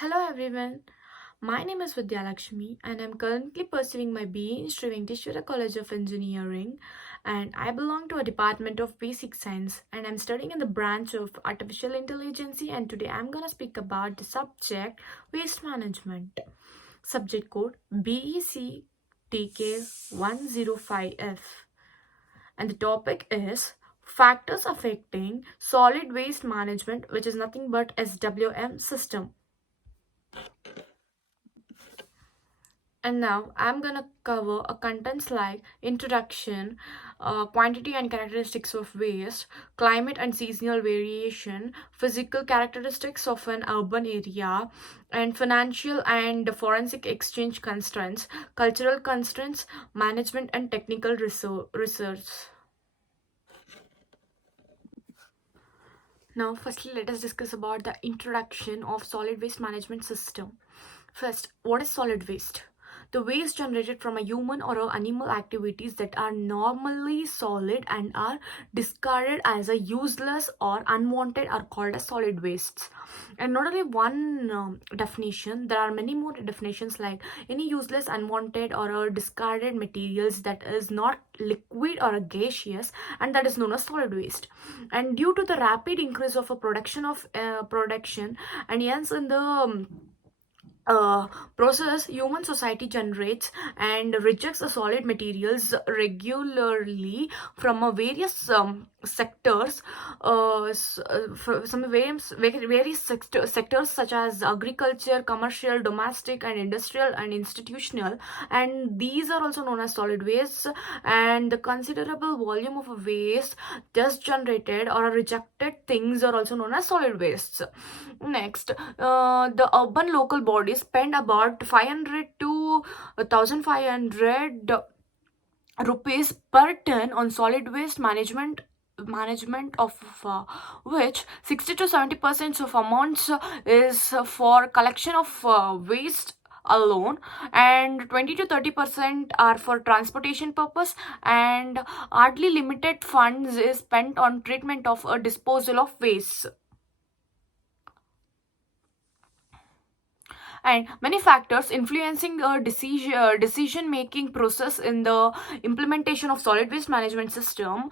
Hello everyone, my name is Vidya Lakshmi and I'm currently pursuing my BE in Sri Venkateshwara College of Engineering, and I belong to a department of basic science and I'm studying in the branch of artificial intelligence, and today I'm gonna speak about the subject waste management. Subject code BECTK105F, and the topic is factors affecting solid waste management, which is nothing but SWM system. And now I'm gonna cover a contents like introduction, quantity and characteristics of waste, climate and seasonal variation, physical characteristics of an urban area, and financial and forensic exchange constraints, cultural constraints, management and technical research. Now, firstly, let us discuss about the introduction of solid waste management system. First, what is solid waste? The waste generated from a human or a animal activities that are normally solid and are discarded as a useless or unwanted are called as solid wastes. And not only one definition, there are many more definitions like any useless, unwanted or discarded materials that is not liquid or gaseous, and that is known as solid waste. And due to the rapid increase of a production and hence in the process, human society generates and rejects the solid materials regularly from various sectors, some various sectors such as agriculture, commercial, domestic and industrial and institutional, and these are also known as solid waste. And the considerable volume of waste just generated or rejected things are also known as solid wastes. Next, the urban local bodies spend about 500 to 1500 rupees per ton on solid waste management of which 60 to 70% of amounts is for collection of waste alone, and 20 to 30% are for transportation purpose, and hardly limited funds is spent on treatment of disposal of waste. And many factors influencing a decision making process in the implementation of solid waste management system.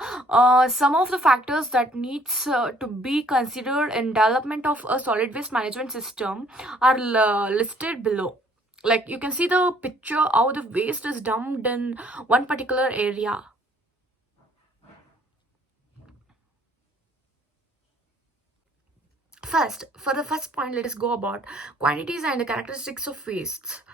Some of the factors that needs to be considered in development of a solid waste management system are listed below. Like you can see the picture how the waste is dumped in one particular area. First, for the first point, let us go about quantities and the characteristics of wastes.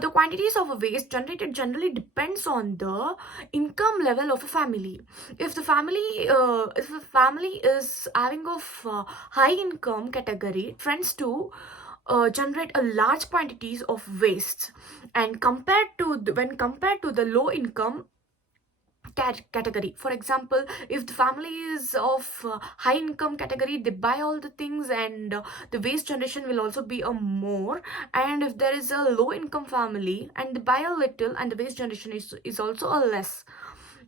The quantities of a waste generated generally depends on the income level of a family. If the family is having of high income category, it tends to generate a large quantities of wastes, and when compared to the low income category. For example, if the family is of high income category, they buy all the things, and the waste generation will also be a more. And if there is a low income family and they buy a little, and the waste generation is also a less.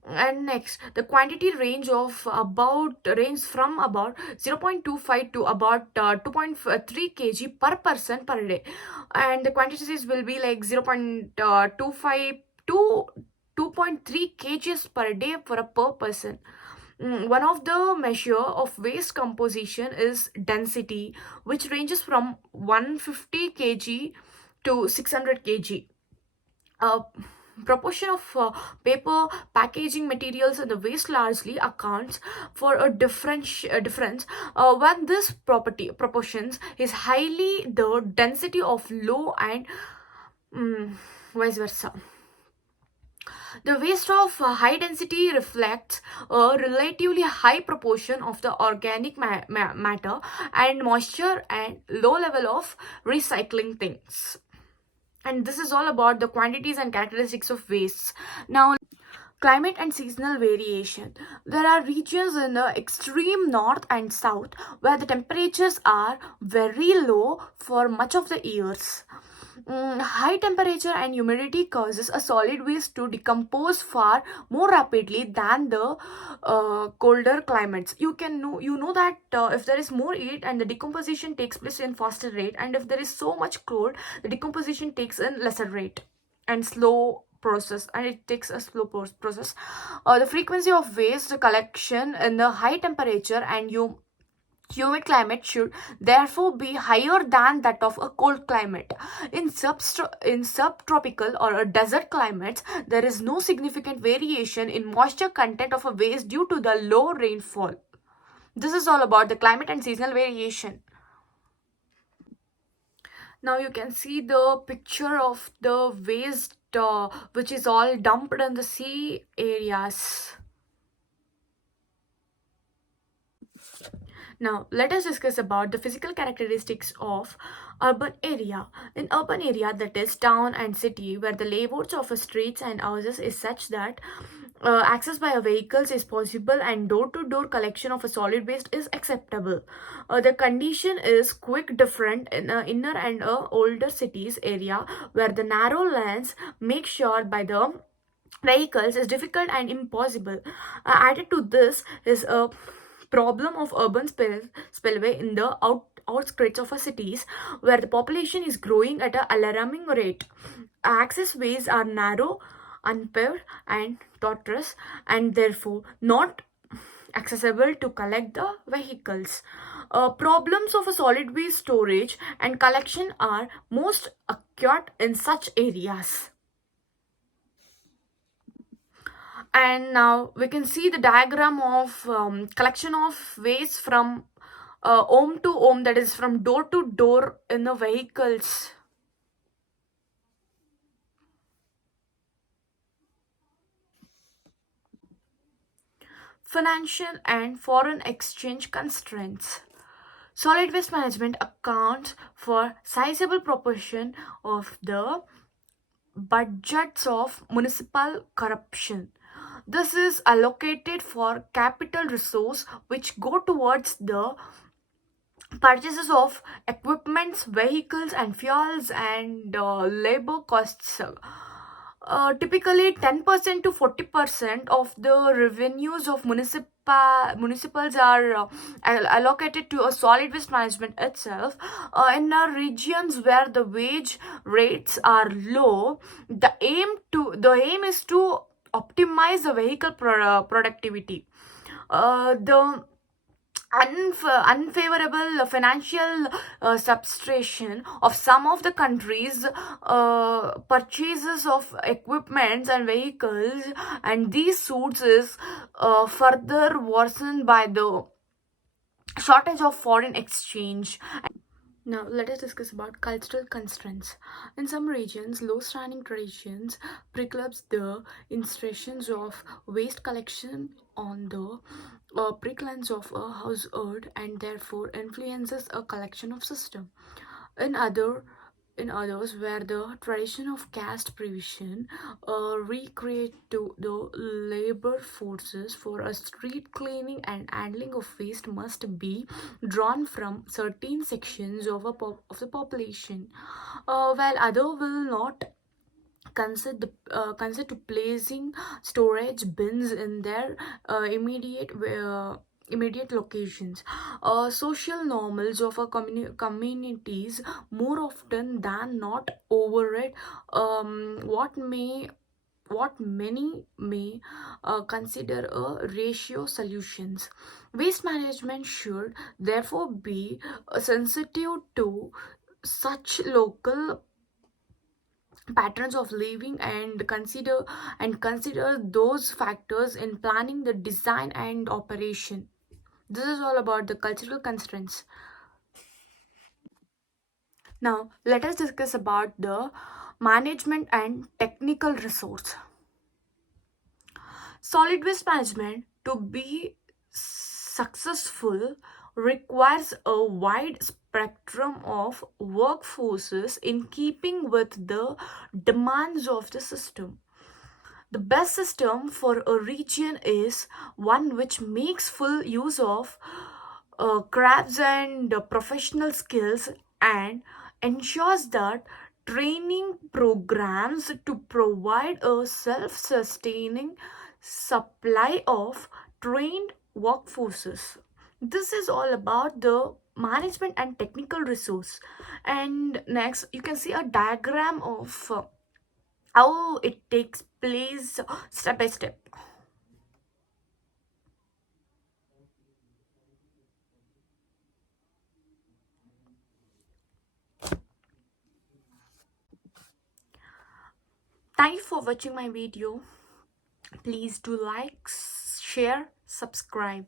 And next, the quantity range from about 0.25 to about 2.3 kg per person per day, and the quantities will be like 0.25 to 2.3 kgs per day for a per person. One of the measure of waste composition is density, which ranges from 150 kg to 600 kg. Uh, Proportion of paper packaging materials in the waste largely accounts for a difference when this property proportions is highly the density of low and vice versa. The waste of high density reflects a relatively high proportion of the organic matter and moisture and low level of recycling things. And this is all about the quantities and characteristics of wastes. Now, climate and seasonal variation. There are regions in the extreme north and south where the temperatures are very low for much of the years. High temperature and humidity causes a solid waste to decompose far more rapidly than the colder climates. You know that if there is more heat and the decomposition takes place in faster rate, and if there is so much cold, the decomposition takes in lesser rate and slow process, and it takes a slow process. The frequency of waste collection in the high temperature and humid climate should therefore be higher than that of a cold climate. In subtropical or a desert climates, there is no significant variation in moisture content of a waste due to the low rainfall. This is all about the climate and seasonal variation. Now you can see the picture of the waste which is all dumped in the sea areas. Now, let us discuss about the physical characteristics of urban area. In urban area, that is town and city, where the layouts of streets and houses is such that access by vehicles is possible and door-to-door collection of a solid waste is acceptable. The condition is quick different in inner and older cities area, where the narrow lanes make sure by the vehicles is difficult and impossible. Added to this is a problem of urban spillway in the outskirts of our cities, where the population is growing at an alarming rate. Access ways are narrow, unpaved, and tortuous, and therefore not accessible to collect the vehicles. Problems of a solid waste storage and collection are most acute in such areas. And now we can see the diagram of collection of waste from home to home, that is from door to door in the vehicles. Financial and foreign exchange constraints. Solid waste management accounts for sizable proportion of the budgets of municipal corruption. This is allocated for capital resource which go towards the purchases of equipments, vehicles and fuels and labor costs. Typically 10% to 40% of the revenues of municipals are allocated to a solid waste management itself. In regions where the wage rates are low, the aim is to optimize the vehicle productivity. The unfavorable financial substitution of some of the countries purchases of equipments and vehicles, and these suits is further worsened by the shortage of foreign exchange. Now, let us discuss about cultural constraints. In some regions, low-standing traditions precludes the installations of waste collection on the preclines of a household, and therefore influences a collection of system. In in others, where the tradition of caste provision recreate to the labor forces for a street cleaning and handling of waste must be drawn from certain sections of of the population, while other will not consider to placing storage bins in their immediate locations. Social normals of our communities more often than not override what many may consider a ratio solutions. Waste management should therefore be sensitive to such local patterns of living, and consider those factors in planning the design and operation. This is all about the cultural constraints. Now let us discuss about the management and technical resource. Solid waste management to be successful requires a wide spectrum of workforces in keeping with the demands of the system. The best system for a region is one which makes full use of crafts and professional skills, and ensures that training programs to provide a self-sustaining supply of trained workforces. This is all about the management and technical resource. And next you can see a diagram of how it takes place step by step. Thank you for watching my video. Please do like, share, subscribe.